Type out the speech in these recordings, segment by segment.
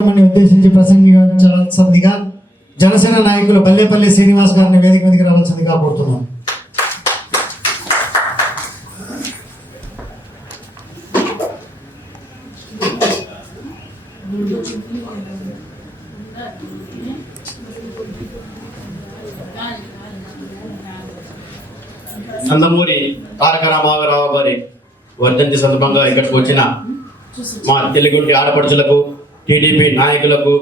ఉద్దేశించి ప్రసంగించాల్సిందిగా జనసేన నాయకులు బల్లేపల్లి శ్రీనివాస్ గారిని వేదిక మీదకి రావాల్సిందిగా కోరుతున్నాం. నందమూరి తారక రామారావు గారి వర్ధంతి సందర్భంగా ఇక్కడికి వచ్చిన మా తెలుగుంటి ఆడపడుచులకు, టీడీపీ నాయకులకు,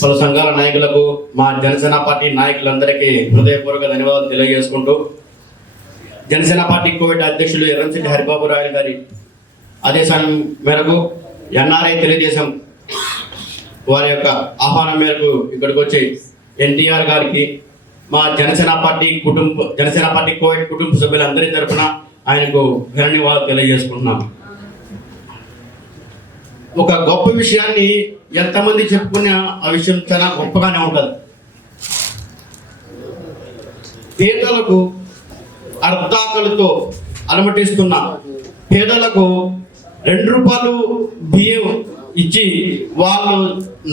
పలు సంఘాల నాయకులకు, మా జనసేన పార్టీ నాయకులందరికీ హృదయపూర్వక ధన్యవాదాలు తెలియజేసుకుంటూ, జనసేన పార్టీ కోవిడ్ అధ్యక్షులు ఎర్రంశెట్టి హరిబాబు రాయలు గారి ఆదేశాల మేరకు ఎన్ఆర్ఐ తెలుగుదేశం వారి యొక్క ఆహ్వానం మేరకు ఇక్కడికి వచ్చి ఎన్టీఆర్ గారికి మా జనసేన పార్టీ కోవిడ్ కుటుంబ సభ్యులందరి తరఫున ఆయనకు ధన్యవాదాలు తెలియజేసుకుంటున్నాం. ఒక గొప్ప విషయాన్ని ఎంతమంది చెప్పుకునే ఆ విషయం చాలా గొప్పగానే ఉంటుంది. పేదలకు అర్ధాకలతో అలమటిస్తున్న పేదలకు 2 రూపాయలు బియ్యం ఇచ్చి వాళ్ళు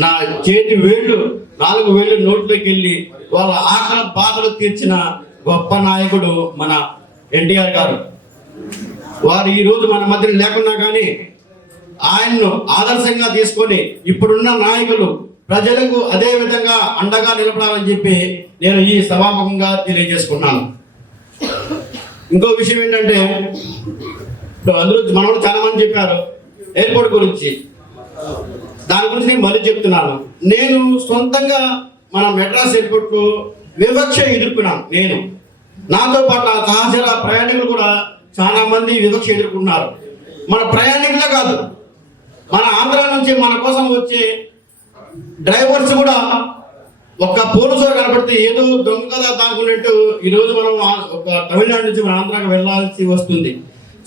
నా చేతి వేళ్ళు 4 వేళ్ళు నోట్లోకి వెళ్ళి వాళ్ళ ఆకలి బాధలు తీర్చిన గొప్ప నాయకుడు మన ఎన్టీఆర్ గారు. వారు ఈరోజు మన మధ్య లేకున్నా కానీ ఆయన్ను ఆదర్శంగా తీసుకొని ఇప్పుడున్న నాయకులు ప్రజలకు అదే విధంగా అండగా నిలబడాలని చెప్పి నేను ఈ సభాముఖంగా తెలియజేసుకున్నాను. ఇంకో విషయం ఏంటంటే, అందరూ మనోడు చాలా మంది చెప్పారు ఎయిర్పోర్ట్ గురించి. దాని గురించి నేను మళ్ళీ చెప్తున్నాను. నేను సొంతంగా మన మెడ్రాస్ ఎయిర్పోర్ట్కు వివక్ష ఎదుర్కొన్నాను. నేను నాతో పాటు నా సహచర ప్రయాణికులు కూడా చాలా మంది వివక్ష ఎదుర్కొన్నారు. మన ప్రయాణికులే కాదు, మన ఆంధ్ర నుంచి మన కోసం వచ్చే డ్రైవర్స్ కూడా ఒక పోలీసు కనపడితే ఏదో దొంగగా దాక్కున్నట్టు ఈరోజు మనం ఒక తమిళనాడు నుంచి మన ఆంధ్రాకి వెళ్ళాల్సి వస్తుంది.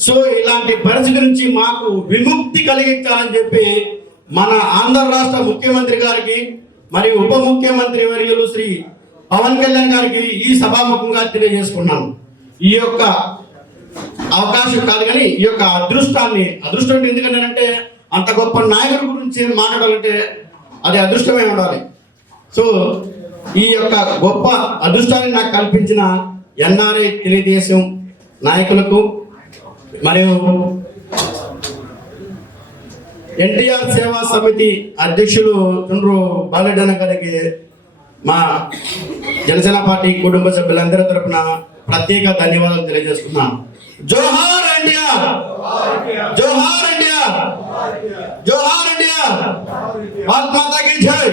సో ఇలాంటి పరిస్థితి నుంచి మాకు విముక్తి కలిగించాలని చెప్పి మన ఆంధ్ర రాష్ట్ర ముఖ్యమంత్రి గారికి మరియు ఉప ముఖ్యమంత్రి వర్యులు శ్రీ పవన్ కళ్యాణ్ గారికి ఈ సభాముఖంగా తెలియజేసుకున్నాను. ఈ యొక్క అవకాశం కాదు కానీ ఈ యొక్క అదృష్టం ఎందుకంటే అంత గొప్ప నాయకుల గురించి మాట్లాడాలంటే అది అదృష్టమే ఉండాలి. సో ఈ యొక్క గొప్ప అదృష్టాన్ని నాకు కల్పించిన ఎన్ఆర్ఐ తెలుగుదేశం నాయకులకు మరియు ఎన్టీఆర్ సేవా సమితి అధ్యక్షులు చుండ్రు బాలరెడ్డి గారికి మా జనసేన పార్టీ కుటుంబ సభ్యులందరి తరపున ప్రత్యేక ధన్యవాదాలు తెలియజేసుకున్నాను. జోహార్ ఎన్టీఆర్, జోహార్ ఎన్టీఆర్, జోహార్ ఎన్టీఆర్, భారత్ మాతా కీ జై.